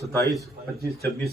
27, 25, 26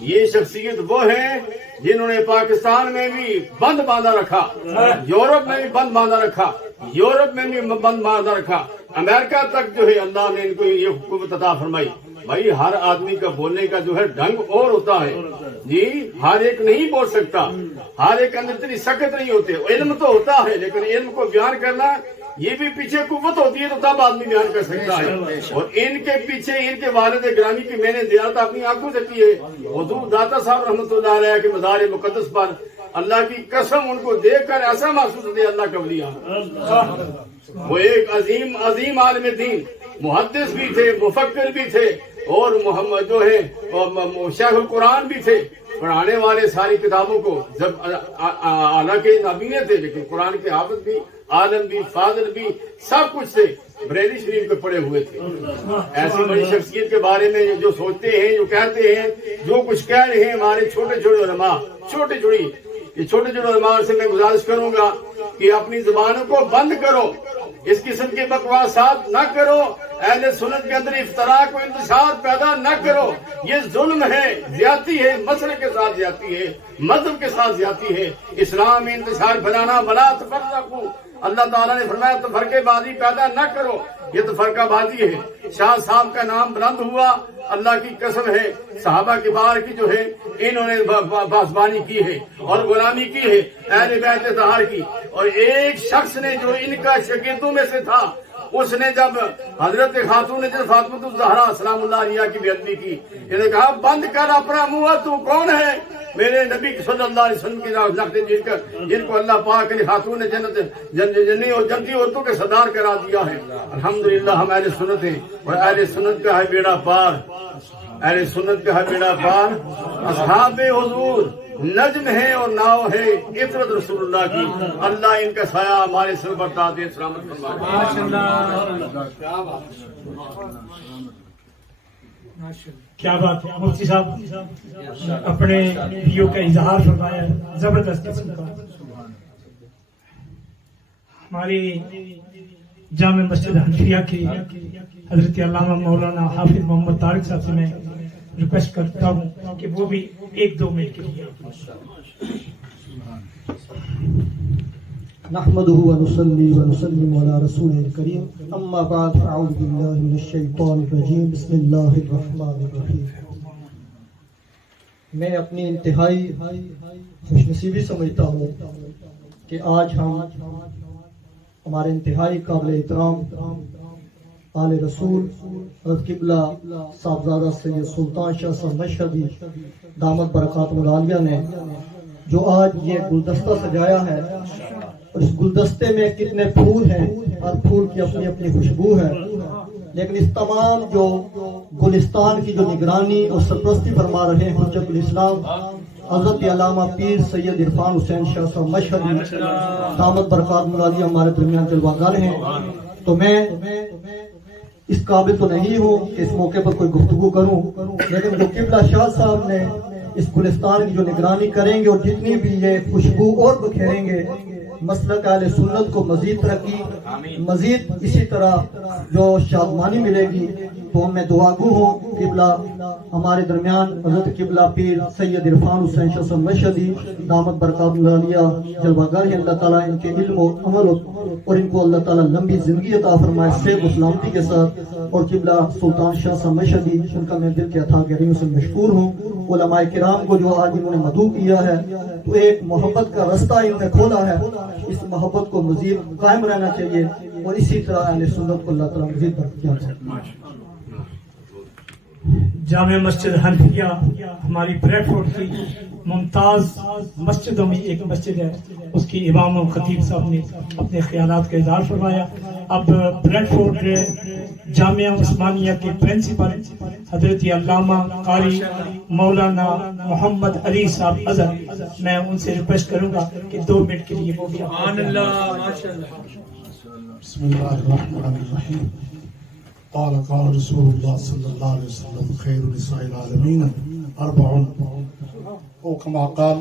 یہ شخصیت وہ ہے جنہوں نے پاکستان میں بھی بند باندھا رکھا، یورپ میں بھی بند باندھا رکھا، یورپ میں بھی بند باندھا رکھا، امریکہ تک جو ہے اللہ نے ان کو یہ حکومت عطا فرمائی۔ بھائی ہر آدمی کا بولنے کا جو ہے ڈھنگ اور ہوتا ہے جی، ہر ایک نہیں بول سکتا، ہر ایک اندر اتنی سخت نہیں ہوتے، علم تو ہوتا ہے لیکن علم کو بیان کرنا یہ بھی پیچھے قوت ہوتی ہے تو تب آدمی بیان کر سکتا ہے۔ اور ان کے پیچھے ان کے والد گرامی کی میں نے زیارت اپنی آنکھوں سے کی ہے، حضور داتا صاحب رحمۃ اللہ علیہ کے مزار مقدس پر، اللہ کی قسم ان کو دیکھ کر ایسا محسوس ہوتا ہے اللہ کا ولی ہے۔ وہ ایک عظیم عالم دین، محدث بھی تھے، مفکر بھی تھے، اور محمد جو ہے شیخ القرآن بھی تھے، پڑھانے والے ساری کتابوں کو، جب حالانکہ نابینے تھے لیکن قرآن کے حافظ بھی، عالم بھی، فاضل بھی، سب کچھ تھے، بریلی شریف پہ پڑے ہوئے تھے۔ ایسی بڑی شخصیت کے بارے میں جو سوچتے ہیں، جو کہتے ہیں، جو کچھ کہہ رہے ہیں ہمارے چھوٹے چھوٹے علماء، چھوٹے چھوٹے علماء سے میں گزارش کروں گا کہ اپنی زبانوں کو بند کرو، اس قسم کے بکواسات نہ کرو، اہل سنت کے اندر افتراق و انتشار پیدا نہ کرو، یہ ظلم ہے، زیادتی ہے، مسئلے کے ساتھ زیادتی ہے، مذہب کے ساتھ زیادتی ہے۔ اسلام میں انتشار پھیلانا، ولا تفرقوا، اللہ تعالیٰ نے فرمایا تفرقے بازی پیدا نہ کرو، یہ تفرقہ بازی ہے۔ شاہ صاحب کا نام بلند ہوا، اللہ کی قسم ہے، صحابہ کے بار کی جو ہے انہوں نے پاسبانی کی ہے اور غلامی کی ہے، اہل بیت اطہار کی۔ اور ایک شخص نے جو ان کا شاگردوں میں سے تھا، اس نے جب حضرت خاتون فاطمہ الزہرا سلام اللہ علیہ کی بے ادبی کی، انہوں نے کہا بند کر اپنا منہ، تو کون ہے؟ میرے نبی صلی اللہ علیہ وسلم کی نقد جن کو اللہ پاک نے خاتون جنتی اور جنتی عورتوں کے سردار کرا دیا ہے۔ الحمدللہ ہم اہل سنت ہیں، اور اہل سنت کا ہے بیڑا پار، اہل سنت کا ہے بیڑا پار۔ اصحاب حضور نجم ہے اور ناؤ ہے عطرت رسول اللہ کی، اللہ ان کا سایہ ہمارے سر پر تاج سلامت فرمائے۔ کیا بات ہے، مفتی صاحب اپنے ویو کا اظہار فرمایا، زبردست قسم کا۔ ہماری جامع مسجد حنفیہ کی حضرت علامہ مولانا حافظ محمد طارق صاحب سے میں ریکویسٹ کرتا ہوں کہ وہ بھی 1-2 منٹ کے لیے۔ نحمده ونصلي ونسلم على رسوله الكريم، اما بعد، اعوذ بالله من الشیطان الرجیم، بسم اللہ الرحمن الرحیم۔ میں اپنی انتہائی خوش نصیبی سمجھتا ہوں کہ آج ہم ہمارے انتہائی قابل احترام آل رسول حضرت قبلہ صاحبزادہ سید سلطان شاہ صاحب مشہدی دامت برکاتہ العالیہ نے جو آج یہ گلدستہ سجایا ہے، اور اس گلدستے میں کتنے پھول ہیں، ہر پھول کی اپنی اپنی خوشبو ہے، لیکن اس تمام جو گلستان کی جو نگرانی اور سرپرستی فرما رہے ہیں حجت الاسلام حضرت علامہ پیر سید عرفان حسین شاہ صاحب مشہدی دامت برکاتہ العالیہ ہمارے درمیان جلوہ گر ہیں، تو میں اس قابل تو نہیں ہوں کہ اس موقع پر کوئی گفتگو کروں، لیکن جو قبلہ شاہ صاحب نے اس گلستان کی جو نگرانی کریں گے اور جتنی بھی یہ خوشبو اور بکھیریں گے، مسلک اہل سنت کو مزید ترقی، مزید اسی طرح جو شادمانی ملے گی، تو میں دعاگو ہوں قبلہ ہمارے درمیان حضرت قبلہ پیر سید عرفان حسین شاہ صاحب مشہدی دامت برکاتہ العالیہ جلوہ گر ہیں، اللہ تعالیٰ ان کے علم و عمل اور ان کو اللہ تعالیٰ لمبی زندگی عطا فرمائے صحت و سلامتی کے ساتھ، اور قبلہ سلطان شاہ صاحب مشہدی ان کا میں دل کے عطا گہرائیوں سے مشکور ہوں۔ علماء کرام کو جو آج انہوں نے مدعو کیا ہے، تو ایک محبت کا رستہ ان نے کھولا ہے، اس محبت کو مزید قائم رہنا چاہیے، اور اسی طرح اہل سنت کو اللہ تعالیٰ مزید برکت عطا فرمائے۔ جامع مسجد حنفیہ ہماری بریڈ فورڈ کی ممتاز مسجدوں میں ایک مسجد ہے، اس کی امام و خطیب صاحب نے اپنے خیالات کا اظہار فرمایا۔ اب بریڈ فورڈ جامعہ عثمانیہ کے پرنسپل حضرت علامہ قاری مولانا محمد علی صاحب اظہر، میں ان سے ریکویسٹ کروں گا کہ 2 منٹ کے لیے وہ بھی۔ بسم اللہ الرحمن الرحیم۔ قال رسول اللہ صلی اللہ علیہ وسلم خیر نساء العالمین اربع، او کما قال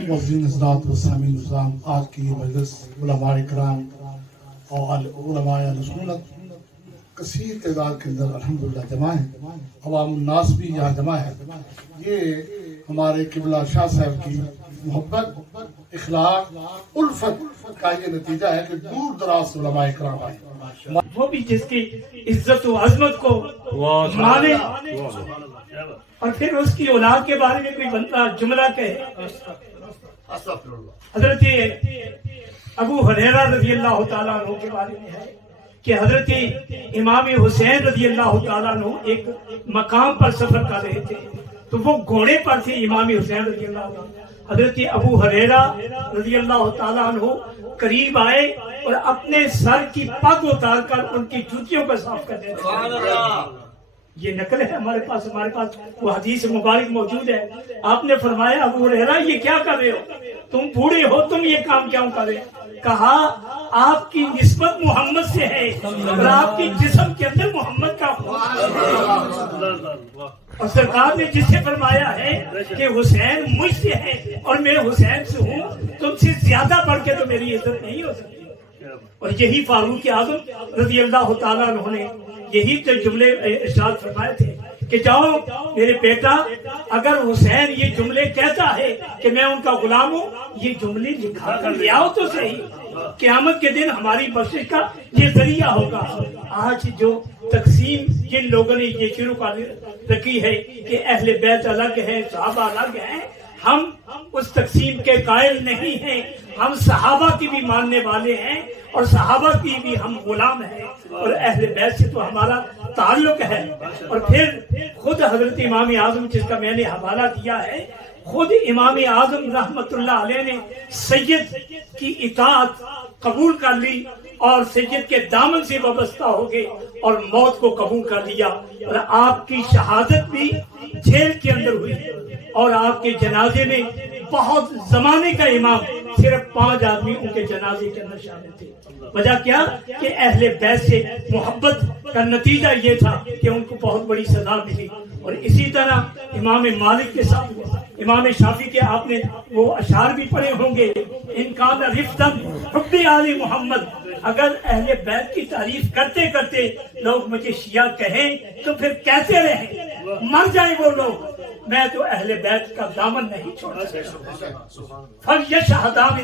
موزین حضرات و سامعین نظام، آج کی یہ مجلس علماء کرام اور علماء سنت کثیر تعداد کے اندر الحمدللہ جمع ہے، عوام الناس بھی یہاں جمع ہے۔ یہ ہمارے قبلہ شاہ صاحب کی محبت، اخلاق، الفت کا یہ نتیجہ ہے کہ دور دراز سے علماء کرام آئے. وہ بھی جس کی عزت و عظمت کو مانے اور پھر اس کی اولاد کے بارے میں کوئی بندہ جملہ کہے. حضرت ابو ہریرہ رضی اللہ تعالیٰ عنہ کے بارے میں ہے کہ حضرت امام حسین رضی اللہ تعالیٰ عنہ ایک مقام پر سفر کر رہے تھے تو وہ گھوڑے پر تھے امام حسین رضی اللہ عنہ. حضرت ابو ہریرہ رضی اللہ تعالیٰ عنہ قریب آئے اور اپنے سر کی پگ اتار کر ان کی جوتیوں کو صاف کر دیتے تھے. یہ نقل ہے ہمارے پاس وہ حدیث مبارک موجود ہے. آپ نے فرمایا ابو ہریرہ یہ کیا کر رہے ہو، تم بوڑھے ہو، تم یہ کام کیوں کر رہے ہو؟ کہا آپ کی نسبت محمد سے ہے اور آپ کی جسم کے اندر محمد کا اور سرکار نے جس سے فرمایا ہے کہ حسین مجھ سے ہے اور میں حسین سے ہوں، تم سے زیادہ بڑھ کے تو میری عزت نہیں ہو سکتی. اور یہی فاروق اعظم رضی اللہ تعالیٰ عنہ نے یہی تو جملے ارشاد فرمائے تھے کہ جاؤ میرے بیٹا، اگر حسین یہ جملے کہتا ہے کہ میں ان کا غلام ہوں، یہ جملے لکھا کر لے آؤ تو صحیح، قیامت کے دن ہماری بخشش کا یہ ذریعہ ہوگا. آج جو تقسیم جن لوگوں نے یہ شروع کر رکھی ہے کہ اہل بیت الگ ہے، صحابہ الگ ہیں، ہم اس تقسیم کے قائل نہیں ہیں. ہم صحابہ کی بھی ماننے والے ہیں اور صحابہ کی بھی ہم غلام ہیں اور اہل بیت سے تو ہمارا تعلق ہے. اور پھر خود حضرت امام اعظم جس کا میں نے حوالہ دیا ہے، خود امام اعظم رحمت اللہ علیہ نے سید کی اطاعت قبول کر لی اور سید کے دامن سے وابستہ ہو گئے اور موت کو قبول کر لیا. اور آپ کی شہادت بھی جیل کے اندر ہوئی اور آپ کے جنازے میں بہت زمانے کا امام، صرف 5 آدمی ان کے جنازے کے اندر شامل تھے. وجہ کیا کہ اہل بیت سے محبت کا نتیجہ یہ تھا کہ ان کو بہت بڑی سزا ملی. اور اسی طرح امام مالک کے ساتھ امام شافعی کے آپ نے وہ اشعار بھی پڑھے ہوں گے، ان کان رفتم حب آل محمد. اگر اہل بیت کی تعریف کرتے کرتے لوگ مجھے شیعہ کہیں تو پھر کہتے رہیں، مر جائیں وہ لوگ، میں تو اہل بیت کا دامن نہیں چھوڑ سکتا. فَلْيَشْهَدَانِ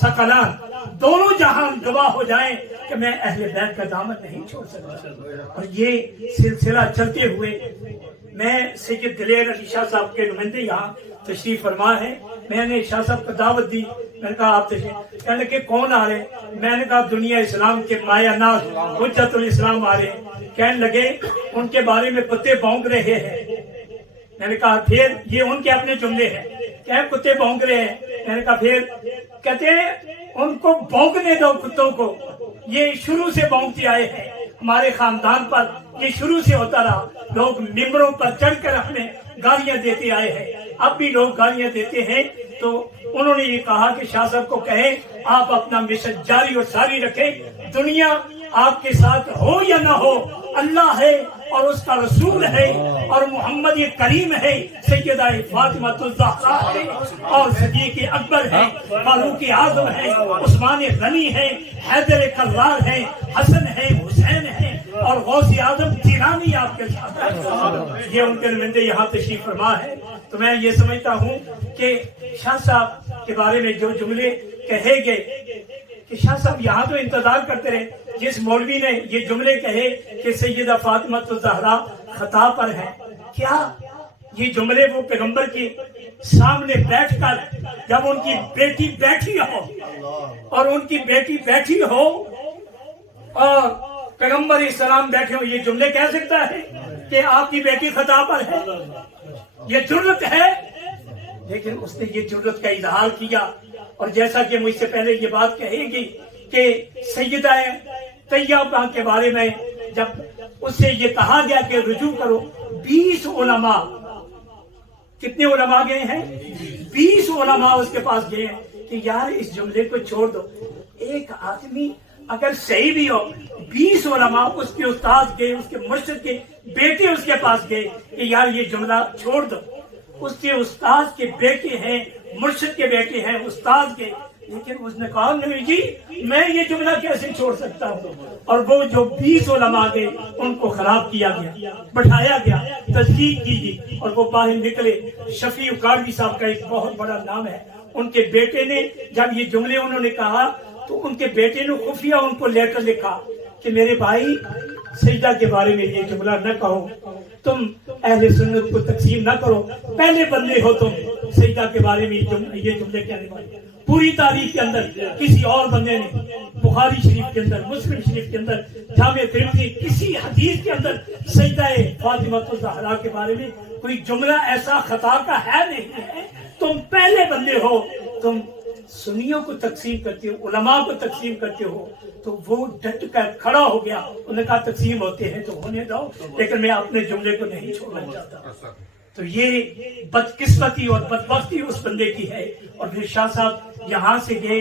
ثَقَلَانِ، دونوں جہان گواہ ہو جائیں کہ میں اہل بیت کا دامن نہیں چھوڑ سکتا. اور یہ سلسلہ چلتے ہوئے میں سید دلیر علی شاہ صاحب کے نمائندے یہاں تشریف فرما ہے. میں نے شاہ صاحب کو دعوت دی، میں نے کہا آپ تشریف، کہنے لگے کون آ رہے ہیں؟ میں نے کہا دنیا اسلام کے مایہ ناز حجت الاسلام آ رہے ہیں. کہنے لگے ان کے بارے میں کتے بھونک رہے ہیں. میں نے کہا پھر یہ ان کے اپنے جملے ہیں کہ کتے بھونک رہے ہیں. میں نے کہا پھر کہتے ہیں ان کو بھونکنے دو کتوں کو، یہ شروع سے بھونکتے آئے ہیں، ہمارے خاندان پر یہ شروع سے ہوتا رہا. لوگ ممبروں پر چڑھ کر ہمیں گالیاں دیتے آئے ہیں، اب بھی لوگ گالیاں دیتے ہیں. تو انہوں نے یہ کہا کہ شاہ صاحب کو کہیں آپ اپنا مشن جاری اور ساری رکھیں، دنیا آپ کے ساتھ ہو یا نہ ہو، اللہ ہے اور اس کا رسول ہے اور محمد یہ کریم ہے، سیدہ فاطمہ الزہرا ہے اور صدیق اکبر ہے، فاروق اعظم ہے، عثمان غنی ہے، حیدر کرار ہے، حسن ہے، حسین ہے اور غوث اعظم جیلانی آپ کے ساتھ ہے. یہ ان کے نمائندے یہاں تشریف فرما ہے. تو میں یہ سمجھتا ہوں کہ شاہ صاحب کے بارے میں جو جملے کہے گئے کہ شاہ صاحب یہاں تو انتظار کرتے رہے. جس مولوی نے یہ جملے کہے کہ سیدہ فاطمہ الزہرا خطا پر ہے، کیا یہ جملے وہ پیغمبر کے سامنے بیٹھ کر جب ان کی بیٹی بیٹھی ہو اور ان کی بیٹی بیٹھی ہو اور پیغمبر اسلام بیٹھے ہو، یہ جملے کہہ سکتا ہے کہ آپ کی بیٹی خطا پر ہے؟ یہ جرت ہے. لیکن اس نے یہ جرت کا اظہار کیا. اور جیسا کہ مجھ سے پہلے یہ بات کہے گی کہ سیدہ طیبہ کے بارے میں جب اس سے یہ کہا گیا کہ رجوع کرو، 20 علماء، کتنے علماء گئے ہیں؟ 20 علماء اس کے پاس گئے ہیں کہ یار اس جملے کو چھوڑ دو. ایک آدمی اگر صحیح بھی ہو، 20 علماء اس کے استاد گئے، اس کے مرشد کے بیٹے اس کے پاس گئے کہ یار یہ جملہ چھوڑ دو. اس کے استاد کے بیٹے ہیں، مرشد کے بیٹے ہیں، استاد کے، لیکن اس نے کہا نبی جی میں یہ جملہ کیسے چھوڑ سکتا ہوں؟ اور وہ جو 20 علماء گئے ان کو خراب کیا گیا، بٹھایا گیا، تصدیق کی گئی اور وہ باہر نکلے۔ شفیع کاروی صاحب کا ایک بہت بڑا نام ہے، ان کے بیٹے نے جب یہ جملے انہوں نے کہا تو ان کے بیٹے نے خفیہ ان کو لیٹر لکھا کہ میرے بھائی سجدہ کے بارے میں یہ جملہ نہ کہو، تم اہل سنت کو تقسیم نہ کرو، پہلے بندے ہو تم سجدہ کے بارے میں یہ جملے کہنے والے۔ پوری تاریخ کے اندر کسی اور بندے نے بخاری شریف کے اندر، مسلم شریف کے اندر، جامع ترمذی کسی حدیث کے اندر سجدہ فاطمہ الزہرا کے بارے میں کوئی جملہ ایسا خطا کا ہے نہیں ہے۔ تم پہلے بندے ہو، تم سنیوں کو تقسیم کرتے ہو، علماء کو تقسیم کرتے ہو۔ تو وہ ڈٹ کر کھڑا ہو گیا، انہوں نے کہا تقسیم ہوتے ہیں تو ہونے دو، لیکن میں اپنے جملے کو نہیں چھوڑنا چاہتا۔ تو یہ بدقسمتی اور بدبختی اس بندے کی ہے۔ اور پھر شاہ صاحب یہاں سے گئے،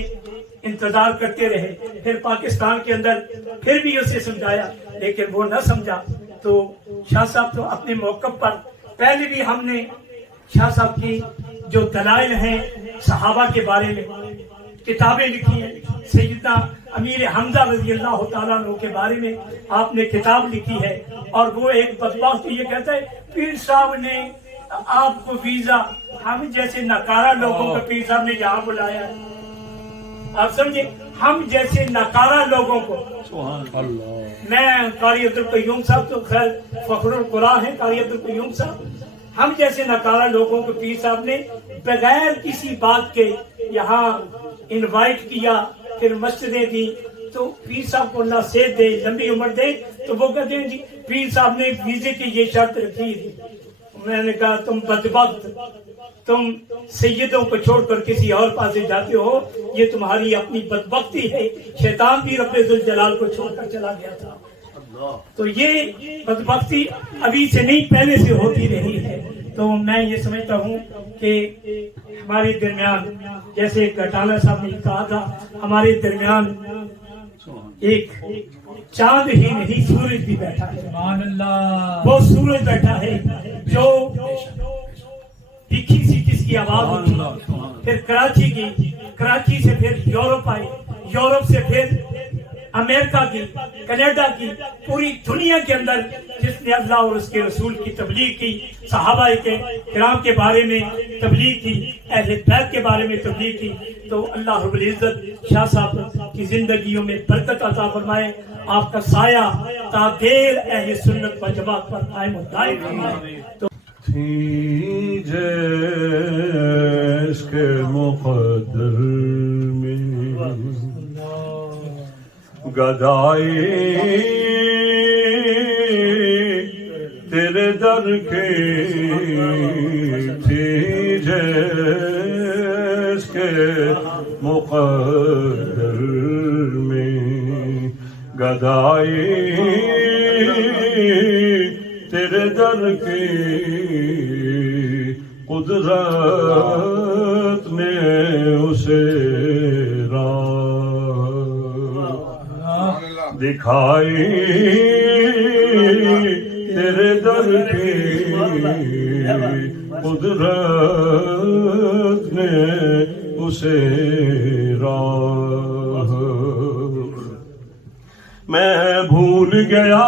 انتظار کرتے رہے، پھر پاکستان کے اندر پھر بھی اسے سمجھایا لیکن وہ نہ سمجھا۔ تو شاہ صاحب تو اپنے موقف پر پہلے بھی ہم نے شاہ صاحب کی جو دلائل ہیں صحابہ کے بارے میں کتابیں لکھی ہیں، سیدنا امیر حمزہ رضی اللہ تعالیٰ عنہ کے بارے میں آپ نے کتاب لکھی ہے۔ اور وہ ایک بدبخت یہ کہتا ہے پیر صاحب نے آپ کو ویزا، ہم جیسے ناکارہ لوگوں کو پیر صاحب نے یہاں بلایا ہے۔ آپ سمجھے، ہم جیسے ناکارہ لوگوں کو، میں قاری عبدالقیوم صاحب تو خیر فخر القرآن ہیں، قاری عبدالقیوم صاحب، ہم جیسے ناکارہ لوگوں کو پیر صاحب نے بغیر کسی بات کے یہاں انوائٹ کیا، پھر مسجدیں دی۔ تو پیر صاحب کو اللہ صحت دے، لمبی عمر دے، تو وہ کہتے ہیں جی پیر صاحب نے ویزے کی یہ شرط رکھی تھی۔ میں نے کہا تم بدبخت، تم سیدوں کو چھوڑ کر کسی اور پاس جاتے ہو، یہ تمہاری اپنی بدبختی ہے۔ شیطان بھی رب ذوالجلال کو چھوڑ کر چلا گیا تھا۔ تو یہ بدبختی ابھی سے نہیں پہلے سے ہوتی رہی ہے۔ تو میں یہ سمجھتا ہوں کہ ہمارے درمیان، جیسے کٹانہ صاحب نے کہا تھا، ہمارے درمیان ایک چاند ہی نہیں سورج بھی بیٹھا ہے۔ سبحان اللہ، وہ سورج بیٹھا ہے جو تیکھی سی کس کی آواز ہوتی، پھر کراچی کی، کراچی سے پھر یورپ آئی، یورپ سے پھر امریکہ کی، کینیڈا کی، پوری دنیا کے اندر جس نے اللہ اور اس کے رسول کی تبلیغ کی، صحابہ کرام کے بارے میں تبلیغ کی، اہل بیت کے بارے میں تبلیغ کی، تو اللہ رب العزت شاہ صاحب کی زندگیوں میں برکت عطا فرمائے، آپ کا سایہ تا دیر اہل سنت و جماعت پر قائم و دائم فرمائے۔ تھی جیس کے مقدر میں گدائی تیرے در کے، تھی جیس کے مقدر میں گدائی تیرے در کی، قدرت نے اسے دکھائی، تیرے در کی قدرت نے اسے راہ۔ میں بھول گیا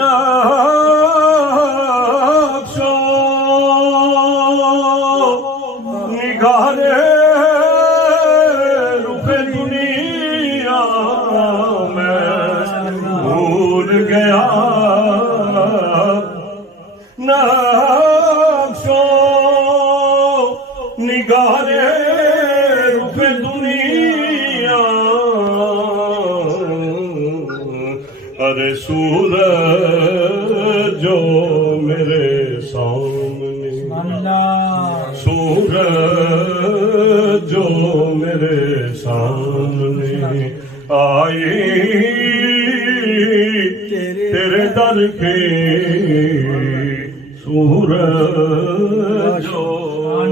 نقشو نگارے رخ دنیا، میں بھول گیا نقشو نگارے رخ دنیا، ارے سورج جو میرے سامنے، سورج جو میرے سامنے آئی، تیرے در کے سورج جو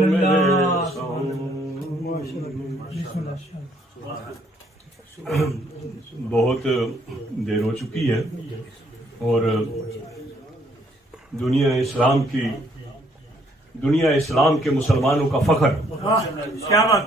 میرے سامنے۔ بہت دیر ہو چکی ہے اور دنیا اسلام کے مسلمانوں کا فخر، کیا بات،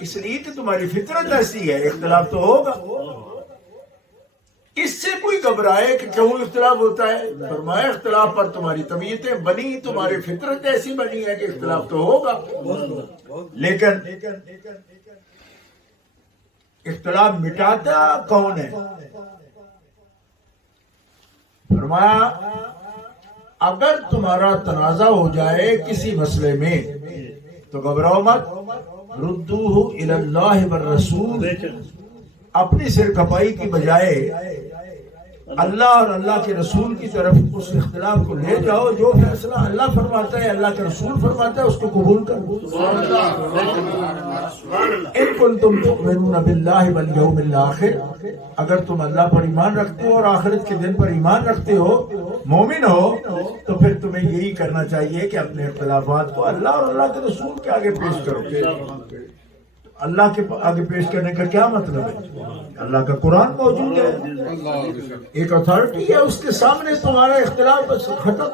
اس لیے کہ تمہاری فطرت ایسی ہے، اختلاف تو ہوگا، اس سے کوئی گھبرائے کہ کیوں اختلاف ہوتا ہے؟ فرمایا اختلاف پر تمہاری طبیعتیں بنی، تمہاری فطرت ایسی بنی ہے کہ اختلاف تو ہوگا، لیکن اختلاف مٹاتا کون ہے؟ فرمایا اگر تمہارا تنازع ہو جائے کسی مسئلے میں تو گھبراؤ مت، ردوہ الی اللہ والرسول، اپنی سر کھپائی کی بجائے اللہ اور اللہ کے رسول کی طرف اس اختلاف کو لے جاؤ، جو فیصلہ اللہ فرماتا ہے، اللہ کے رسول فرماتا ہے، اس کو قبول کرو۔ ان کنتم تؤمنون باللہ والیوم الآخر، اگر تم اللہ پر ایمان رکھتے ہو اور آخرت کے دن پر ایمان رکھتے ہو، مومن ہو، تو پھر تمہیں یہی کرنا چاہیے کہ اپنے اختلافات کو اللہ اور اللہ کے رسول کے آگے پیش کرو۔ اللہ کے آگے پیش کرنے کا کیا مطلب ہے؟ اللہ کا قرآن موجود ہے، ایک اتھارٹی ہے، اس کے سامنے تمہارا اختلاف بس ختم،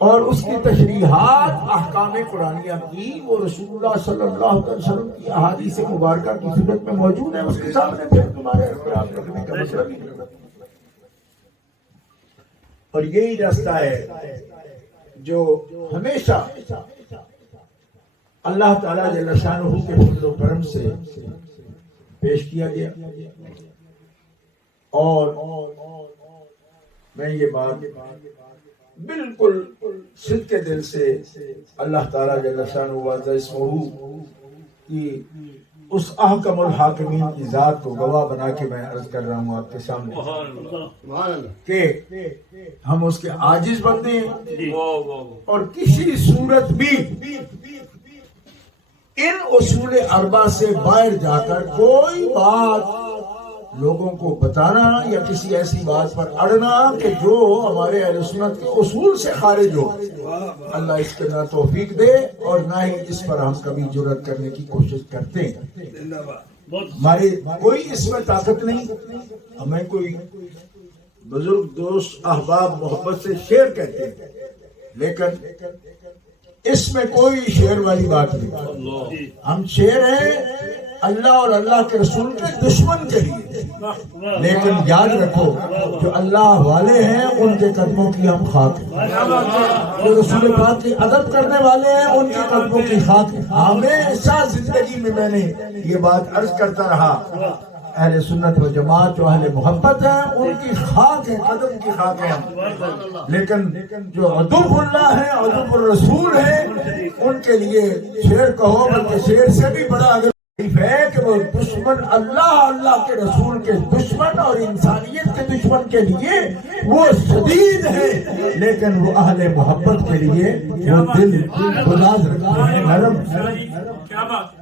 اور اس کی تشریحات احکام قرآنیہ کی وہ رسول اللہ صلی اللہ علیہ وسلم کی احادیث مبارکہ کی صورت میں موجود ہے، اس کے سامنے پھر تمہارے اختلاف رکھنے کا مطلب ہی نہیں۔ اور یہی راستہ ہے جو ہمیشہ اللہ تعالیٰ جل شانہ کے فضل و کرم سے پیش کیا گیا، اور میں یہ بات بالکل صدق دل سے اللہ تعالیٰ جل شانہ وعز اسمہ کی اس احکم الحاکمین کی ذات کو گواہ بنا کے میں عرض کر رہا ہوں آپ کے سامنے کہ ہم اس کے عاجز بندے ہیں، اور کسی صورت بھی ان اصول اربع سے باہر جا کر کوئی بات لوگوں کو بتانا یا کسی ایسی بات پر اڑنا کہ جو ہمارے اہل سنت کے اصول سے خارج ہو، اللہ اس کے نہ توفیق دے اور نہ ہی اس پر ہم کبھی جرأت کرنے کی کوشش کرتے ہیں۔ ہماری کوئی اس میں طاقت نہیں، ہمیں کوئی بزرگ دوست احباب محبت سے شعر کہتے ہیں، لیکن اس میں کوئی شعر والی بات نہیں، ہم شعر ہیں اللہ اور اللہ کے رسول کے دشمن کے لیے، لیکن یاد رکھو جو اللہ والے ہیں ان کے قدموں کی ہم خاک ہیں، جو رسول پاک کی ادب کرنے والے ہیں ان کے قدموں کی خاک ہیں۔ ہمیشہ زندگی میں نے یہ بات عرض کرتا رہا، اہل سنت و جماعت جو اہل محبت ہیں ان کی خاک ہے، قدم کی خاک ہے، لیکن جو عدو اللہ ہیں، عدو الرسول ہیں، ان کے لیے شعر کہو، بلکہ شعر سے بھی بڑا اگر ہے کہ وہ دشمن اللہ اللہ کے رسول کے دشمن اور انسانیت کے دشمن کے لیے وہ شدید ہے، لیکن وہ اہل محبت کے لیے وہ دل گداز رکھتے ہیں، نرم۔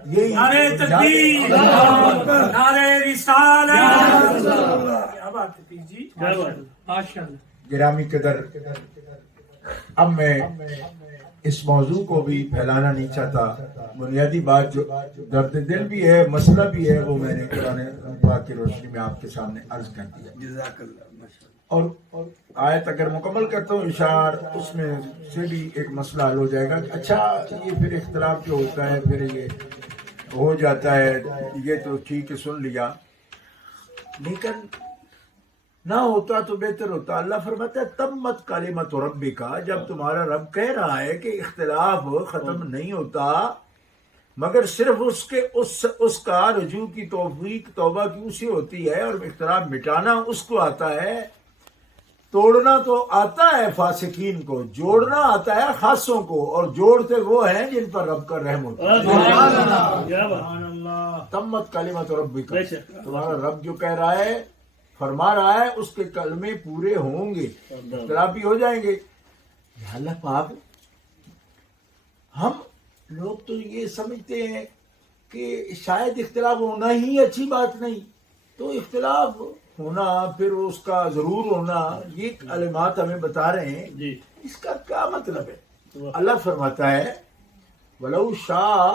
نعرے تکبیر، نعرے رسالت، کیا بات ہے پیر جی، ماشاءاللہ۔ گرامی قدر، اب میں اس موضوع کو بھی پھیلانا نہیں چاہتا، بنیادی بات جو درد دل بھی ہے، مسئلہ بھی ہے، وہ میں نے قرآن پاک کی روشنی میں آپ کے سامنے عرض کر دیا، اور آیت اگر مکمل کرتا ہوں اشار اس میں سے بھی ایک مسئلہ حل ہو جائے گا کہ اچھا یہ پھر اختلاف جو ہوتا ہے پھر یہ ہو جاتا ہے، یہ تو ٹھیک ہے سن لیا، لیکن نہ ہوتا تو بہتر ہوتا۔ اللہ فرماتا ہے تمت کلمۃ ربک، جب تمہارا رب کہہ رہا ہے کہ اختلاف ختم نہیں ہوتا مگر صرف اس کا رجوع کی توفیق توبہ کی اسی ہوتی ہے، اور اختلاف مٹانا اس کو آتا ہے، توڑنا تو آتا ہے فاسقین کو، جوڑنا آتا ہے خاصوں کو، اور جوڑتے وہ ہیں جن پر رب کا رحم ہوتا ہے۔ تمت کلمۃ ربک، تمہارا رب جو کہہ رہا ہے فرما رہا ہے اس کے کلمے پورے ہوں گے، اختلاف بھی ہو جائیں گے۔ یا اللہ پاک، ہم لوگ تو یہ سمجھتے ہیں کہ شاید اختلاف ہونا ہی اچھی بات نہیں، تو اختلاف ہونا پھر اس کا ضرور ہونا، یہ کلمات ہمیں بتا رہے ہیں، اس کا کیا مطلب ہے؟ اللہ فرماتا ہے وَلَوْ شَاءَ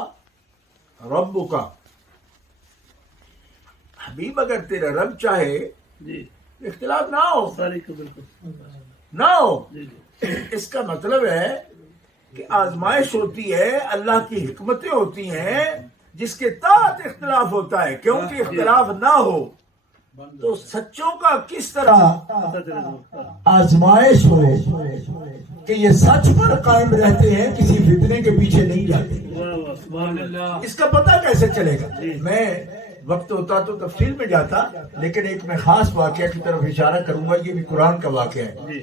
رَبُّكَ، حبیب اگر تیرا رب چاہے اختلاف نہ ہو، اس کا مطلب ہے کہ آزمائش ہوتی ہے، اللہ کی حکمتیں ہوتی ہیں، جس کے تحت اختلاف ہوتا ہے، کیونکہ اختلاف نہ ہو تو سچوں کا کس طرح آزمائش ہو کہ یہ سچ پر قائم رہتے ہیں، کسی فتنے کے پیچھے نہیں جاتے، اس کا پتہ کیسے چلے گا؟ میں وقت ہوتا تو تفصیل میں جاتا، لیکن ایک میں خاص واقعہ کی طرف اشارہ کروں گا، یہ بھی قرآن کا واقعہ ہے۔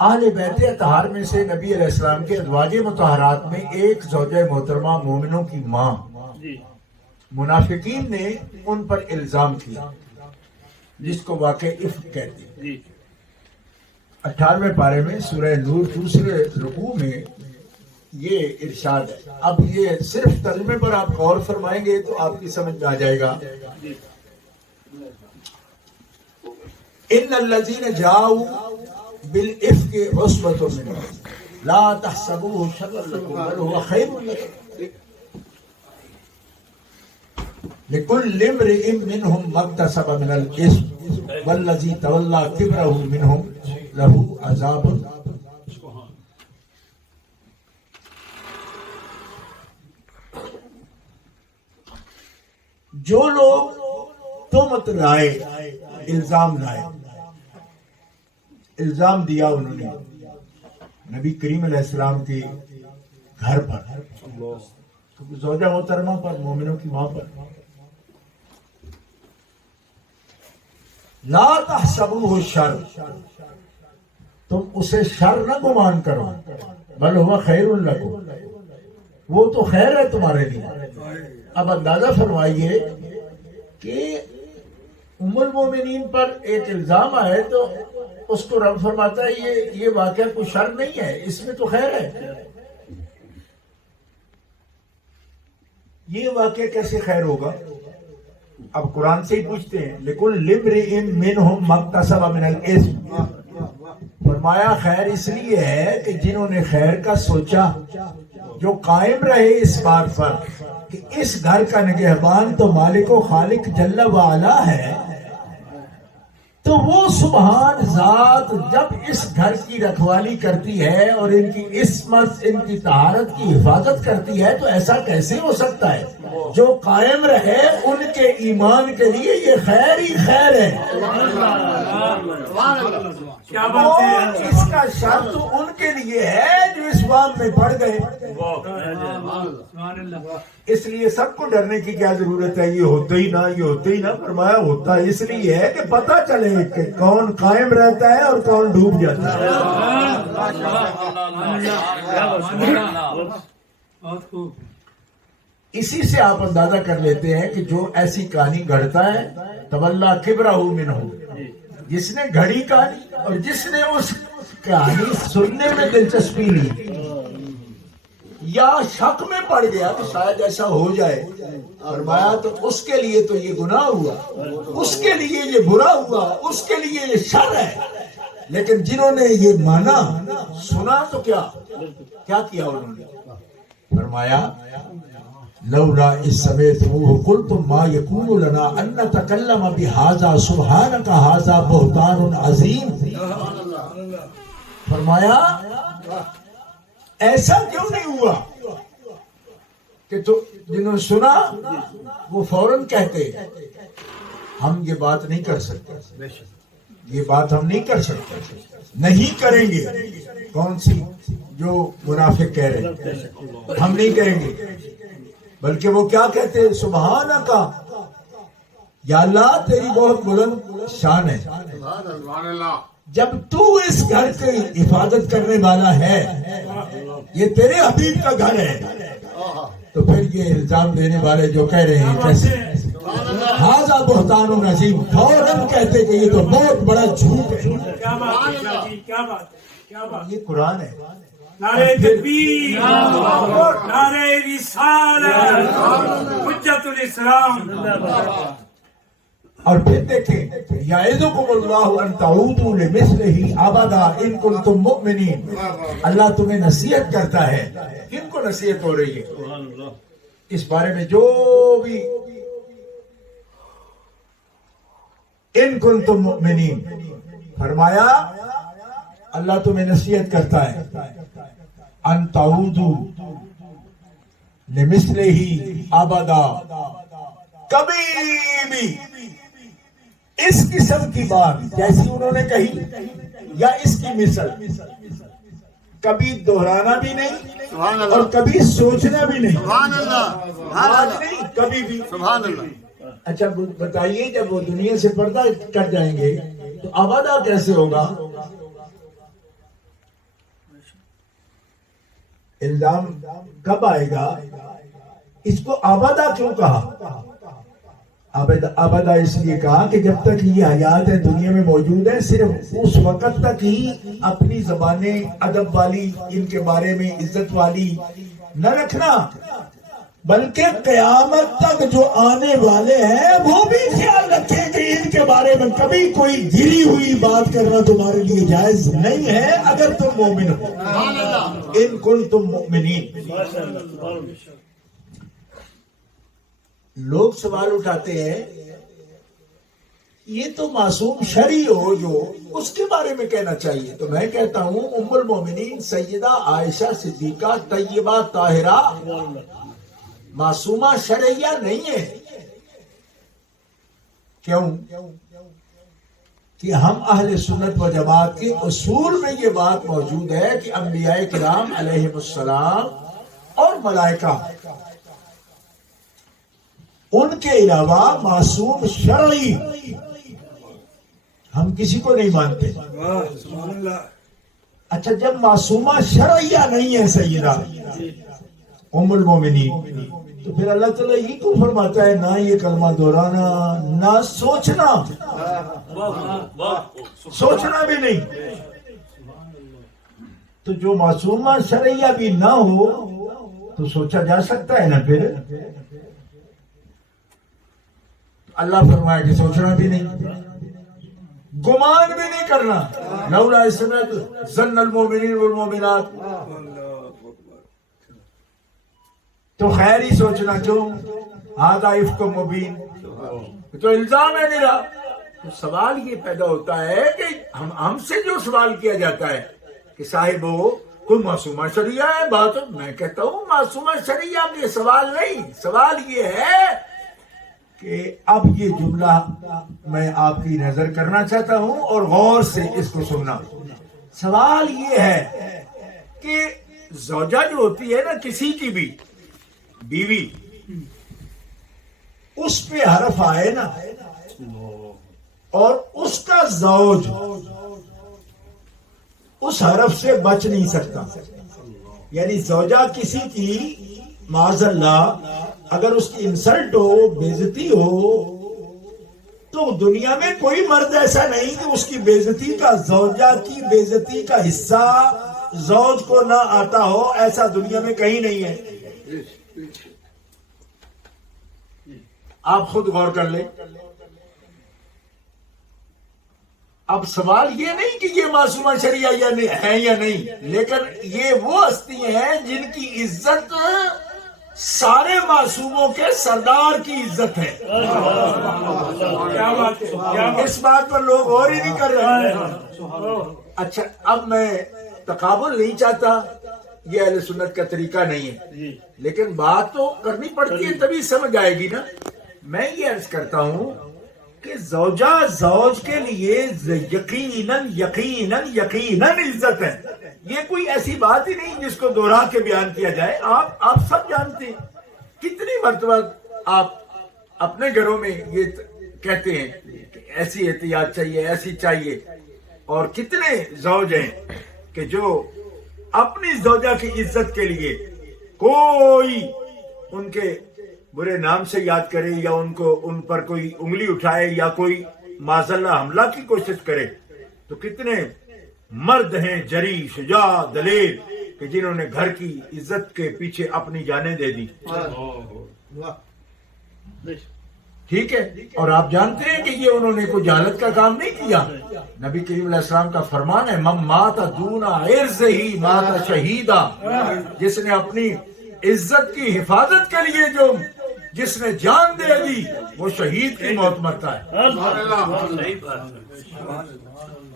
اہل بیت اطہار میں سے نبی علیہ السلام کے ازواج مطہرات میں ایک زوجہ محترمہ مومنوں کی ماں، منافقین نے ان پر الزام کیا جس کو واقع افک کہتے ہیں۔ 18ویں پارے میں سورہ نور دوسرے رکوع میں یہ ارشاد ہے۔ اب یہ صرف ترجمے پر آپ غور فرمائیں گے تو آپ کی سمجھ میں آ جائے گا۔ ان الذین جاؤوا بالافک عصبۃ منکم لا تحسبوه شرا لکم بل هو خیر لکم لكل امرئ منهم ما اكتسب من الاثم والذي تولى كبره منهم له عذاب۔ جو لوگ تہمت لائے، الزام لائے، الزام دیا انہوں نے نبی کریم علیہ السلام کے گھر پر، زوجہ محترمہ پر، مومنوں کی ماں پر، لا تحسبوه شر، تم اسے شر نہ گمان کرو، بل هو خیر لکم، وہ تو خیر ہے تمہارے لیے۔ اب اندازہ فرمائیے کہ ام المومنین پر ایک الزام آئے تو اس کو رب فرماتا ہے یہ واقعہ کوئی شر نہیں ہے، اس میں تو خیر ہے۔ یہ واقعہ کیسے خیر ہوگا؟ اب قرآن سے ہی پوچھتے ہیں، لِكُلِّ امْرِئٍ مِّنْهُمْ مَا اكْتَسَبَ مِنَ الْإِثْمِ، فرمایا خیر اس لیے ہے کہ جنہوں نے خیر کا سوچا، جو قائم رہے اس بات پر کہ اس گھر کا نگہبان تو مالک و خالق جل وعلا ہے، تو وہ سبحان ذات جب اس گھر کی رکھوالی کرتی ہے اور ان کی عصمت، ان کی طہارت کی حفاظت کرتی ہے، تو ایسا کیسے ہو سکتا ہے؟ جو قائم رہے ان کے ایمان کے لیے یہ خیر ہی خیر ہے۔ کیا بات ہے! اس کا شر تو ان کے لیے ہے جو اس بات میں پڑ گئے۔ اس لیے سب کو ڈرنے کی کیا ضرورت ہے؟ یہ ہوتے ہی نہ، یہ ہوتے ہی نہ، فرمایا ہوتا اس لیے ہے کہ پتہ چلے کہ کون قائم رہتا ہے اور کون ڈوب جاتا ہے۔ اسی سے آپ اندازہ کر لیتے ہیں کہ جو ایسی کہانی گھڑتا ہے، تولا کبرہ منہ، جس نے گھڑی کہانی اور جس نے اس کہانی سننے میں دلچسپی لی یا شک میں پڑ گیا کہ شاید ایسا ہو جائے، فرمایا تو اس کے لیے تو یہ گناہ ہوا، اس کے لیے یہ برا ہوا، اس کے لیے یہ شر ہے۔ لیکن جنہوں نے یہ مانا، سنا، تو کیا کیا انہوں نے؟ فرمایا لولا اذ سمعتموه قلتم ما يكون لنا ان نتكلم بهذا سبحانك هذا بهتان عظیم۔ فرمایا ایسا کیوں نہیں ہوا کہ تو جنہوں نے سنا وہ فوراً کہتے ہم یہ بات نہیں کر سکتے، یہ بات ہم نہیں کر سکتے، نہیں کریں گے۔ کون سی؟ جو منافق کہہ رہے ہیں ہم نہیں کریں گے، بلکہ وہ کیا کہتے ہیں؟ سبحانکا، یا اللہ تیری بہت بلند شان ہے، جب تو اس گھر کی حفاظت کرنے والا ہے، یہ تیرے حبیب کا گھر ہے، تو پھر یہ الزام دینے والے جو کہہ رہے ہیں کیسے؟ ہاذا بہتان عظیم، فوراً کہتے کہ یہ تو بہت بڑا جھوٹ ہے۔ کیا بات ہے! کیا بات ہے! کیا بات! یہ قرآن ہے۔ نعرہ تکبیر، نعرہ رسالت، حجت الاسلام۔ اور پھر دیکھیں، یعظکم اللہ ان تعودوا لمثلہ ابدا ان کنتم مؤمنین، اللہ تمہیں نصیحت کرتا ہے۔ کن کو نصیحت ہو رہی ہے؟ اس بارے میں جو بھی ان کنتم مؤمنین، فرمایا اللہ تمہیں نصیحت کرتا ہے ان تعودوا لمثلہ ابدا، کبھی بھی اس قسم کی بات جیسی انہوں نے کہی یا اس کی مثل کبھی دہرانا بھی نہیں اور کبھی سوچنا بھی نہیں، آج نہیں کبھی بھی۔ اچھا بتائیے، جب وہ دنیا سے پردہ کر جائیں گے تو ابدا کیسے ہوگا؟ الزام کب آئے گا؟ اس کو ابدا کیوں کہا؟ ابدا اس لیے کہا کہ جب تک یہ حیات ہے دنیا میں موجود ہے، صرف اس وقت تک ہی اپنی زبانیں ادب والی، ان کے بارے میں عزت والی نہ رکھنا، بلکہ قیامت تک جو آنے والے ہیں وہ بھی خیال رکھیں کہ ان کے بارے میں کبھی کوئی گری ہوئی بات کرنا تمہارے لیے جائز نہیں ہے اگر تم مومن ہو، ان کنتم مؤمنین۔ لوگ سوال اٹھاتے ہیں یہ تو معصوم شرعی ہو جو اس کے بارے میں کہنا چاہیے، تو میں کہتا ہوں ام المومنین سیدہ عائشہ صدیقہ طیبہ طاہرہ معصومہ شرعیہ نہیں ہے۔ کیوں؟ کہ ہم اہل سنت و جماعت کے اصول میں یہ بات موجود ہے کہ انبیاء کرام علیہ السلام اور ملائکہ ان کے علاوہ معصوم شرعی ہم کسی کو نہیں مانتے۔ اچھا جب معصومہ شرعیہ نہیں ہے سیدہ ام المومنین، تو پھر اللہ تعالیٰ یہ کیوں فرماتا ہے نہ یہ کلمہ دہرانا نہ سوچنا؟ سوچنا بھی نہیں۔ تو جو معصومہ شرعیہ بھی نہ ہو تو سوچا جا سکتا ہے نا؟ پھر اللہ فرمایا کہ سوچنا بھی نہیں، گمان بھی نہیں کرنا۔ لولا اذ سمعت ظن المؤمنین والمؤمنات، تو خیر ہی سوچنا کیوں؟ ھذا افک مبین، تو الزام ہے میرا۔ تو سوال یہ پیدا ہوتا ہے کہ ہم سے جو سوال کیا جاتا ہے کہ صاحب ہو کوئی معصومہ شرعیہ ہے، بات میں کہتا ہوں معصومہ شرعیہ یہ سوال نہیں، سوال یہ ہے کہ اب یہ جملہ میں آپ کی نظر کرنا چاہتا ہوں اور غور سے اس کو سننا۔ سوال یہ ہے کہ زوجہ جو ہوتی ہے نا کسی کی بھی بیوی، اس پہ حرف آئے نا اور اس کا زوج اس حرف سے بچ نہیں سکتا، یعنی زوجہ کسی کی معاذ اللہ اگر اس کی انسلٹ ہو، بے عزتی ہو، تو دنیا میں کوئی مرد ایسا نہیں کہ اس کی بے عزتی کا، زوجہ کی بے عزتی کا حصہ زوج کو نہ آتا ہو، ایسا دنیا میں کہیں نہیں ہے۔ آپ خود غور کر لیں۔ اب سوال یہ نہیں کہ یہ معصومہ شرعیہ ہے یا نہیں، لیکن یہ وہ ہستی ہیں جن کی عزت سارے معصوموں کے سردار کی عزت ہے۔ اس بات پر لوگ غور ہی نہیں کر رہے ہیں۔ اچھا اب میں تقابل نہیں چاہتا، یہ اہل سنت کا طریقہ نہیں ہے، لیکن بات تو کرنی پڑتی ہے تبھی سمجھ آئے گی نا۔ میں یہ عرض کرتا ہوں کہ زوجہ زوج کے لیے یقیناً یقیناً یقیناً عزت ہے، یہ کوئی ایسی بات ہی نہیں جس کو دوہرا کے بیان کیا جائے۔ آپ سب جانتے ہیں کتنی مرتبہ آپ اپنے گھروں میں یہ کہتے ہیں کہ ایسی احتیاط چاہیے، ایسی چاہیے، اور کتنے زوج ہیں کہ جو اپنی زوجہ کی عزت کے لیے کوئی ان کے برے نام سے یاد کرے یا ان پر کوئی انگلی اٹھائے یا کوئی معاذ اللہ حملہ کی کوشش کرے، تو کتنے مرد ہیں جری، شجاع، دلیر کہ جنہوں نے گھر کی عزت کے پیچھے اپنی جانیں دے دی۔ ٹھیک ہے، اور آپ جانتے ہیں کہ یہ انہوں نے کوئی جہالت کا کام نہیں کیا۔ نبی کریم علیہ السلام کا فرمان ہے من مات دون عرضہ مات شہیدا، جس نے اپنی عزت کی حفاظت کے لیے جس نے جان دے دی وہ شہید کی موت مرتا ہے۔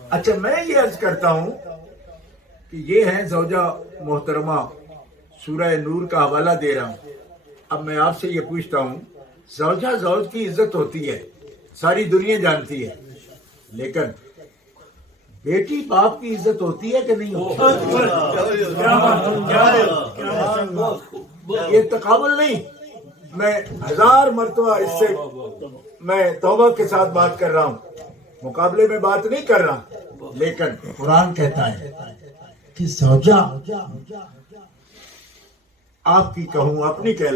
اچھا میں یہ عرض کرتا ہوں کہ یہ ہیں زوجہ محترمہ، سورہ نور کا حوالہ دے رہا ہوں، اب میں آپ سے یہ پوچھتا ہوں، زوجہ زوج کی عزت ہوتی ہے، ساری دنیا جانتی ہے، لیکن بیٹی باپ کی عزت ہوتی ہے کہ نہیں ہوتی؟ یہ تقابل نہیں، میں 1000 مرتبہ اس سے میں توبہ کے ساتھ بات کر رہا ہوں، مقابلے میں بات نہیں کر رہا، لیکن قرآن کہتا ہے کہ زوجہ، آپ کی کہوں اپنی کہہ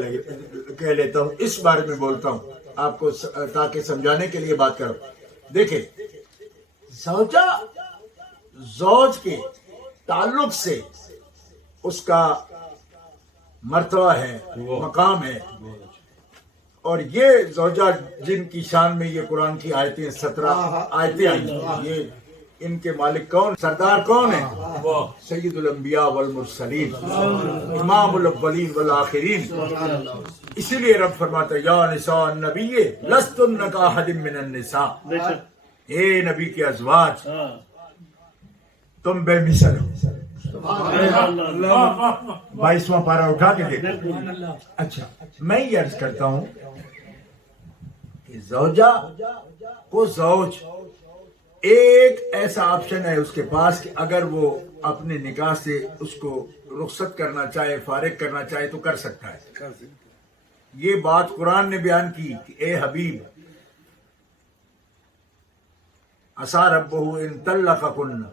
لیتا ہوں، اس بارے میں بولتا ہوں آپ کو تاکہ سمجھانے کے لیے بات کروں. دیکھیں، زوجہ زوج کے تعلق سے اس کا مرتبہ ہے، مقام ہے، اور یہ زوجہ جن کی شان میں یہ قرآن کی آیتیں 17 آیتیں آئیں، یہ ان کے مالک کون، سردار کون ہے؟ سید الانبیاء والمرسلین، امام الاولین والآخرین. اسی لیے رب فرماتا ہے یا نساء النبی لستن کاحد من النساء، اے نبی کے ازواج تم بے مثل ہو. 22واں پارہ اٹھا کے دیکھو. اچھا، میں یہ عرض کرتا ہوں کہ زوجہ کو زوج ایک ایسا آپشن ہے اس کے پاس کہ اگر وہ اپنے نکاح سے اس کو رخصت کرنا چاہے، فارغ کرنا چاہے تو کر سکتا ہے. یہ بات قرآن نے بیان کی کہ اے حبیب عسیٰ ربہ ان طلقکن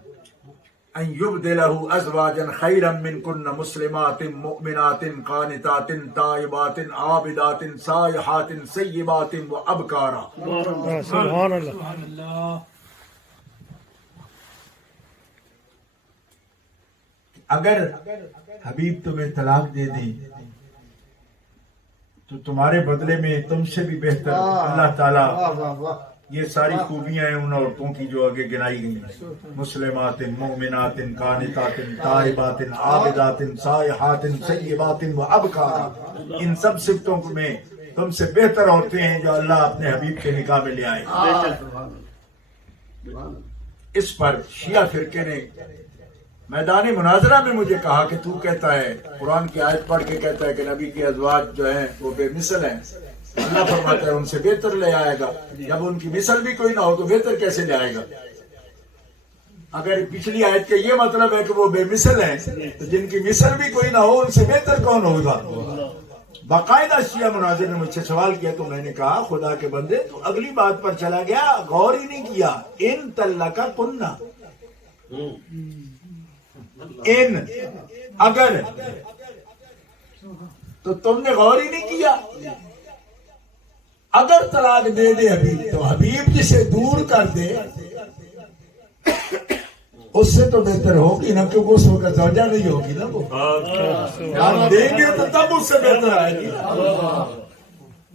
ان یبدلہ ازواجا خیرا منکن مسلمات مؤمنات قانتات تائبات عابدات سائحات سیبات وابکارا. سبحان اللہ. اگر حبیب تمہیں طلاق دے دیں تو تمہارے بدلے میں تم سے بھی بہتر اللہ تعالیٰ یہ ساری خوبیاں ہیں ان عورتوں کی جو آگے گنائی گئی ہیں، مسلمات مومنات قانتات تائبات عابدات سائحات سیبات وابکارا. ان سب صفتوں میں تم سے بہتر عورتیں ہیں جو اللہ اپنے حبیب کے نکاح میں لے آئے. اس پر شیعہ فرقے نے میدان مناظرہ میں مجھے کہا کہ تو کہتا ہے، قرآن کی آیت پڑھ کے کہتا ہے کہ نبی کے ازواج جو ہیں وہ بے مثل ہیں، اللہ فرماتا ہے ان سے بہتر لے آئے گا. جب ان کی مثل بھی کوئی نہ ہو تو بہتر کیسے لے آئے گا؟ اگر پچھلی آیت کا یہ مطلب ہے کہ وہ بے مثل ہیں تو جن کی مثل بھی کوئی نہ ہو ان سے بہتر کون ہوگا؟ باقاعدہ شیعہ مناظر نے مجھ سے سوال کیا تو میں نے کہا خدا کے بندے تو اگلی بات پر چلا گیا، غور ہی نہیں کیا. ان طلقکن، ان اگر، تو تم نے غور ہی نہیں کیا. اگر طلاق دے دے حبیب تو حبیب جسے دور کر دے اس سے تو بہتر ہوگی نا، کیونکہ اس وقت زوجہ نہیں ہوگی نا. وہ ہم دیں گے تو تب اس سے بہتر آئے گی.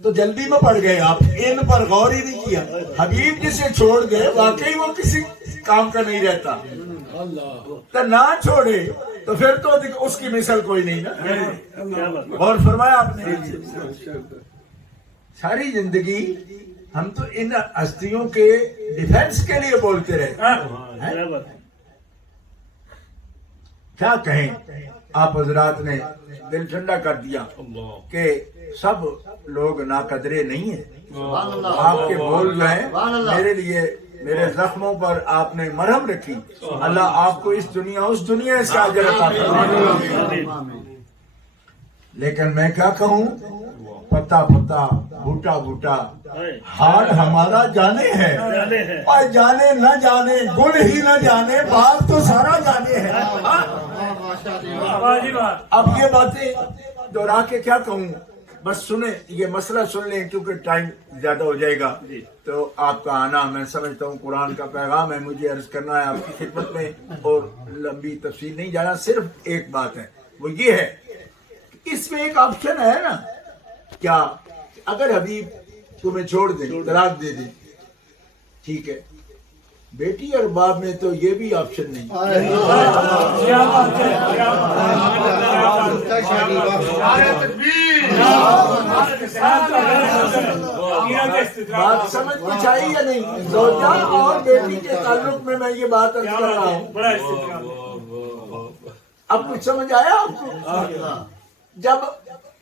تو جلدی میں پڑ گئے آپ، ان پر غور ہی نہیں کیا. حبیب جسے چھوڑ دے واقعی وہ کسی کام کا نہیں رہتا، تو نہ چھوڑے تو پھر تو اس کی مثل کوئی نہیں نا. اور فرمایا آپ نے ساری زندگی ہم تو ان ہستیوں کے ڈیفینس کے لیے بولتے رہے. کیا کہیں، آپ حضرات نے دل ٹھنڈا کر دیا کہ سب لوگ ناقدرے نہیں ہیں. آپ کے بول جو ہیں میرے لیے، میرے زخموں پر آپ نے مرہم رکھی. اللہ آپ کو اس دنیا اس دنیا سے اجر عطا فرمائے. لیکن میں کیا کہوں، پتا پتا بوٹا بوٹا حال ہمارا جانے ہے، اور جانے نہ جانے گل ہی نہ جانے بات تو سارا جانے ہے. اب یہ باتیں دوہرا کے کیا کہوں، بس سنیں، یہ مسئلہ سن لیں کیونکہ ٹائم زیادہ ہو جائے گا. تو آپ کا آنا میں سمجھتا ہوں قرآن کا پیغام ہے، مجھے عرض کرنا ہے آپ کی خدمت میں، اور لمبی تفصیل نہیں جانا. صرف ایک بات ہے، وہ یہ ہے کہ اس میں ایک آپشن ہے نا، کیا اگر حبیب تمہیں چھوڑ دیں، طلاق دے دیں، ٹھیک ہے، بیٹی اور باپ میں تو یہ بھی آپشن نہیں. بات سمجھ کچھ آئی یا نہیں؟ زوجہ اور بیٹی کے تعلق میں میں یہ بات عرض کر رہا ہوں. اب کچھ سمجھ آیا آپ کو؟ جب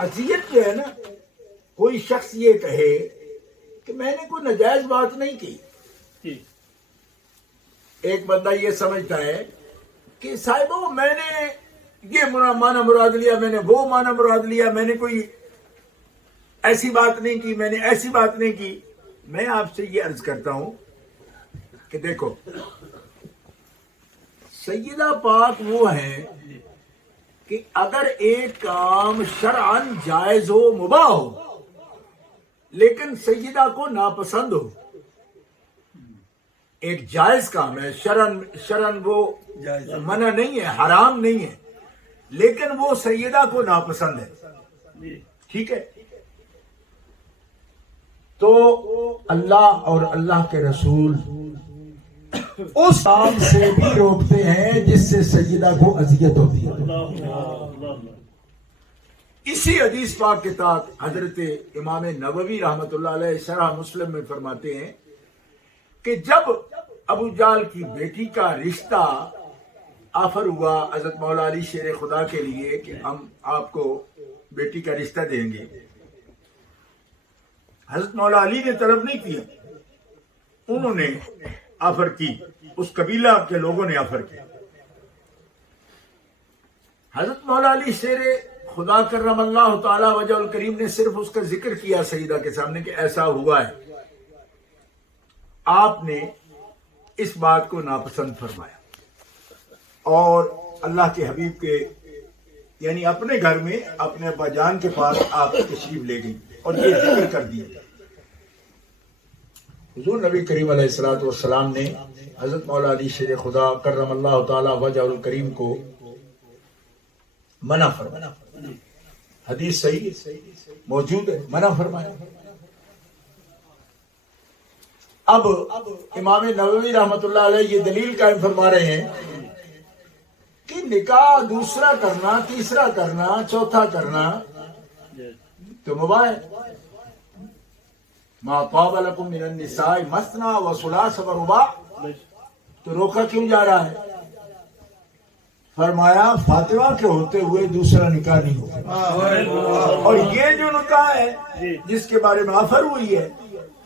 اذیت جو ہے نا، کوئی شخص یہ کہے کہ میں نے کوئی ناجائز بات نہیں کی. ایک بندہ یہ سمجھتا ہے کہ صاحبوں میں نے یہ معنی مراد لیا، میں نے وہ معنی مراد لیا، میں نے کوئی ایسی بات نہیں کی، میں نے ایسی بات نہیں کی. میں آپ سے یہ عرض کرتا ہوں کہ دیکھو، سیدہ پاک وہ ہے کہ اگر ایک کام شرعاً جائز ہو، مباح ہو، لیکن سیدہ کو ناپسند ہو، ایک جائز کام ہے، شرعاً وہ منع نہیں ہے، حرام نہیں ہے، لیکن وہ سیدہ کو ناپسند ہے، ٹھیک ہے، تو اللہ اور اللہ کے رسول اس کام سے بھی روکتے ہیں جس سے سیدہ کو اذیت ہوتی ہے. اسی حدیث پاک کے تحت حضرت امام نووی رحمۃ اللہ علیہ شرح مسلم میں فرماتے ہیں کہ جب ابو جہل کی بیٹی کا رشتہ آفر ہوا حضرت مولا علی شیر خدا کے لیے کہ ہم آپ کو بیٹی کا رشتہ دیں گے، حضرت مولا علی نے طلب نہیں کیا، انہوں نے آفر کی، اس قبیلہ کے لوگوں نے آفر کی. حضرت مولا علی شیر خدا کرم اللہ تعالی وجہ الکریم نے صرف اس کا ذکر کیا سیدہ کے سامنے کہ ایسا ہوا ہے. آپ نے اس بات کو ناپسند فرمایا اور اللہ کے حبیب کے یعنی اپنے گھر میں اپنے ابا جان کے پاس آپ تشریف لے گئی اور یہ ذکر کر دیا. حضور نبی کریم علیہ الصلوۃ والسلام نے حضرت مولا علی شیر خدا کرم اللہ تعالی وجہ الکریم کو منع فرمایا، حدیث صحیح موجود ہے، منع فرمایا. اب امام نووی رحمۃ اللہ علیہ یہ دلیل قائم فرما رہے ہیں کہ نکاح دوسرا کرنا، تیسرا کرنا، چوتھا کرنا تو مباح ہے. ما طاب لکم من النساء مثنى وثلاث ورباع، تو روکا کیوں جا رہا ہے؟ فرمایا فاطمہ کے ہوتے ہوئے دوسرا نکاح نہیں ہوگا، اور یہ جو نکاح ہے جس کے بارے میں آفر ہوئی ہے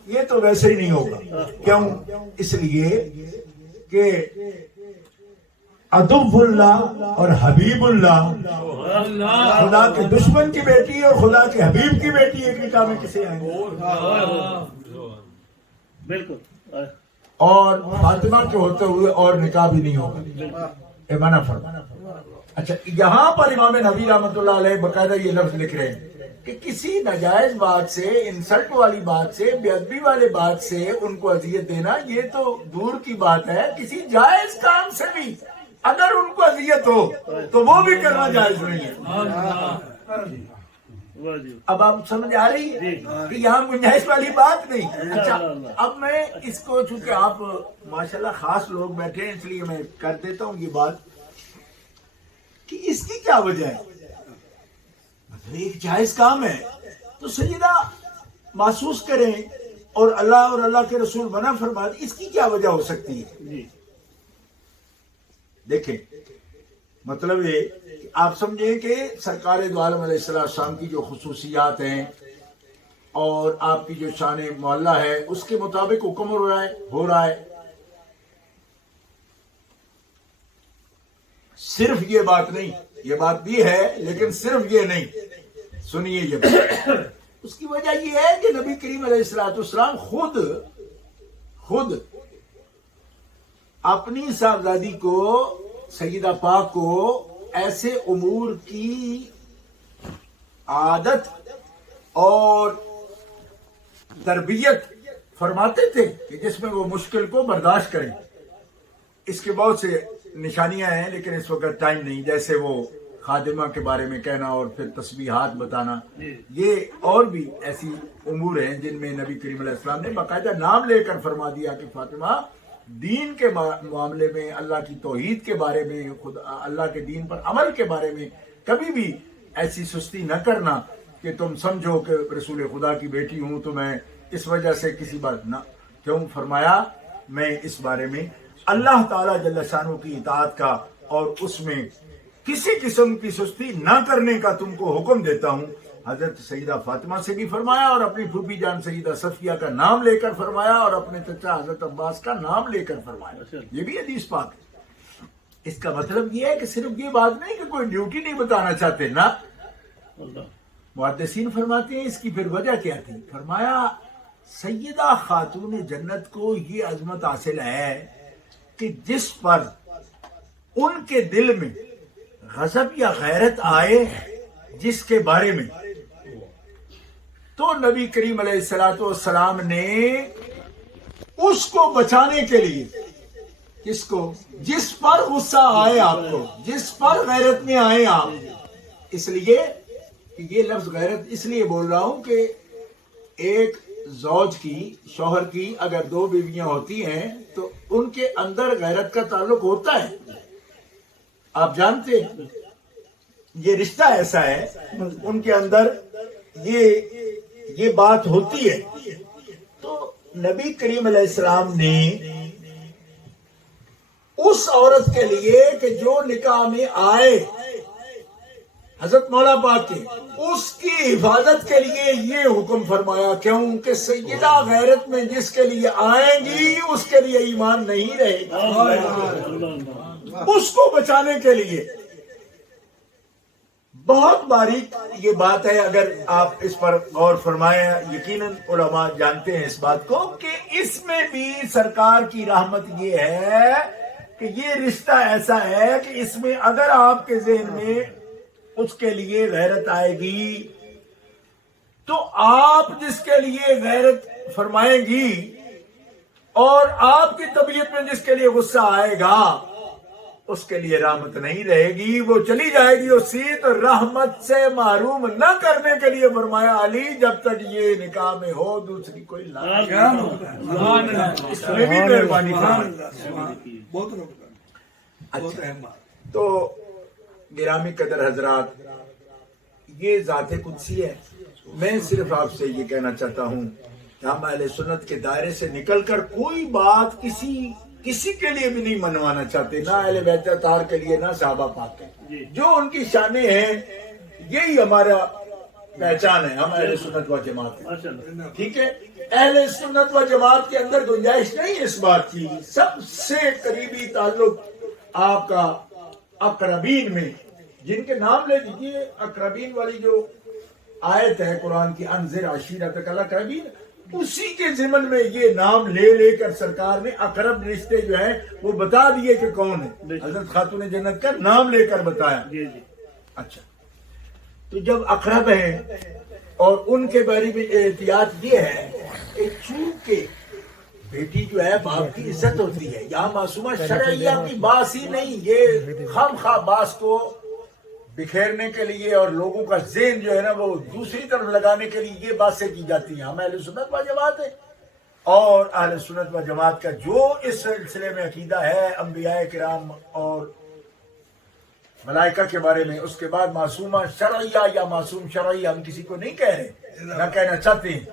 یہ تو ویسے ہی نہیں ہوگا. کیوں؟ اس لیے کہ عدو اللہ اور حبیب اللہ، خدا کے دشمن کی بیٹی اور خدا کے حبیب کی بیٹی ایک نکاح میں کسے آئیں گے؟ بالکل. اور فاطمہ کے ہوتے ہوئے اور نکاح بھی نہیں ہوگا، اے منع فرمایا. اچھا، یہاں پر امام نبی رحمۃ اللہ علیہ باقاعدہ یہ لفظ لکھ رہے ہیں کہ کسی ناجائز بات سے، انسلٹ والی بات سے، بے ادبی والے بات سے ان کو اذیت دینا یہ تو دور کی بات ہے، کسی جائز کام سے بھی اگر ان کو اذیت ہو تو وہ بھی کرنا جائز نہیں ہے. اب آپ سمجھ آ رہی ہے کہ یہاں گنجائش والی بات نہیں. اچھا، اب میں اس کو چونکہ آپ ماشاءاللہ خاص لوگ بیٹھے ہیں اس لیے میں کر دیتا ہوں یہ بات کہ اس کی کیا وجہ ہے. مطلب ایک جائز کام ہے تو سیدہ محسوس کریں اور اللہ کے رسول منع فرما دیں، اس کی کیا وجہ ہو سکتی ہے؟ دیکھیں، مطلب یہ کہ آپ سمجھیں کہ سرکار دو عالم علیہ السلام کی جو خصوصیات ہیں اور آپ کی جو شان معلیٰ ہے اس کے مطابق حکم ہو رہا ہے. صرف یہ بات نہیں، یہ بات بھی ہے لیکن صرف یہ نہیں. سنیے یہ بات، اس کی وجہ یہ ہے کہ نبی کریم علیہ السلام خود اپنی صاحبزادی کو، سیدہ پاک کو ایسے امور کی عادت اور تربیت فرماتے تھے کہ جس میں وہ مشکل کو برداشت کریں. اس کے بہت سے نشانیاں ہیں لیکن اس وقت ٹائم نہیں، جیسے وہ خادمہ کے بارے میں کہنا اور پھر تسبیحات بتانا، یہ اور بھی ایسی امور ہیں جن میں نبی کریم علیہ السلام نے باقاعدہ نام لے کر فرما دیا کہ فاطمہ دین کے معاملے میں، اللہ کی توحید کے بارے میں، اللہ کے دین پر عمل کے بارے میں کبھی بھی ایسی سستی نہ کرنا کہ تم سمجھو کہ رسول خدا کی بیٹی ہوں تو میں اس وجہ سے کسی بات نہ. کیوں فرمایا؟ میں اس بارے میں اللہ تعالیٰ جل شانہ کی اطاعت کا اور اس میں کسی قسم کی سستی نہ کرنے کا تم کو حکم دیتا ہوں. حضرت سیدہ فاطمہ سے بھی فرمایا اور اپنی پھوپھی جان سیدہ صفیہ کا نام لے کر فرمایا اور اپنے چچا حضرت عباس کا نام لے کر فرمایا. یہ بھی حدیث پاک ہے. اس کا مطلب یہ ہے کہ صرف یہ بات نہیں کہ کوئی ڈیوٹی نہیں بتانا چاہتے نا. محدثین فرماتے ہیں اس کی پھر وجہ کیا تھی. فرمایا سیدہ خاتون جنت کو یہ عظمت حاصل ہے کہ جس پر ان کے دل میں غضب یا غیرت آئے جس کے بارے میں، تو نبی کریم علیہ الصلوۃ والسلام نے اس کو بچانے کے لیے، کس کو؟ جس پر غصہ آئے آپ کو، جس پر غیرت میں آئے آپ. اس لیے یہ لفظ غیرت اس لیے بول رہا ہوں کہ ایک زوج کی، شوہر کی اگر دو بیویاں ہوتی ہیں تو ان کے اندر غیرت کا تعلق ہوتا ہے. آپ جانتے ہیں یہ رشتہ ایسا ہے، ان کے اندر یہ بات ہوتی ہے. تو نبی کریم علیہ السلام نے اس عورت کے لیے کہ جو نکاح میں آئے حضرت مولا پاک کے، اس کی حفاظت کے لیے یہ حکم فرمایا. کیوں کہ سیدہ غیرت میں جس کے لیے آئیں گی اس کے لیے ایمان نہیں رہے گا. اس کو بچانے کے لیے بہت باریک یہ بات ہے. اگر آپ اس پر غور فرمائیں، یقیناً علماء جانتے ہیں اس بات کو کہ اس میں بھی سرکار کی رحمت یہ ہے کہ یہ رشتہ ایسا ہے کہ اس میں اگر آپ کے ذہن میں اس کے لیے غیرت آئے گی تو آپ جس کے لیے غیرت فرمائیں گی اور آپ کی طبیعت میں جس کے لیے غصہ آئے گا اس کے لیے رحمت نہیں رہے گی، وہ چلی جائے گی اسی. تو رحمت سے محروم نہ کرنے کے لیے فرمایا علی جب تک یہ نکاح میں ہو دوسری کوئی اس میں بھی مہربانی فرمائی. تو گرامی قدر حضرات، یہ ذات قدسی ہے. میں صرف آپ سے یہ کہنا چاہتا ہوں کہ ہم اہل سنت کے دائرے سے نکل کر کوئی بات کسی کے لیے بھی نہیں منوانا چاہتے، نہ اہل بیت اطہار کے لیے، نہ صحابہ پاک کے. جو ان کی شانیں ہیں یہی ہمارا پہچان ہے. ہم اہل سنت و جماعت ہیں، ٹھیک ہے. اہل سنت و جماعت کے اندر گنجائش نہیں اس بات کی. سب سے قریبی تعلق آپ کا اقربین میں، جن کے نام لے دیجیے. اقربین والی جو آیت ہے قرآن کی، انذر عشیرتک الاقربین، اسی کے ضمن میں یہ نام لے کر سرکار نے اقرب رشتے جو ہیں وہ بتا دیے کہ کون ہے. حضرت خاتون جنت کا نام لے کر بتایا. اچھا، تو جب اقرب ہیں اور ان کے بارے میں احتیاط یہ ہے کہ چونکہ بیٹی جو ہے باپ کی عزت ہوتی ہے، یہاں معصومہ شرعیہ کی باس ہی نہیں، یہ خام خواہ باس کو بکھیرنے کے لیے اور لوگوں کا ذہن جو ہے نا وہ دوسری طرف لگانے کے لیے یہ باتیں کی جاتی ہیں. ہم اہل سنت و جماعت ہیں اور اہل سنت و جماعت کا جو اس سلسلے میں عقیدہ ہے انبیاء کرام اور ملائکہ کے بارے میں، اس کے بعد معصومہ شرعیہ یا معصوم شرعی ہم کسی کو نہیں کہہ رہے، نہ کہنا چاہتے ہیں.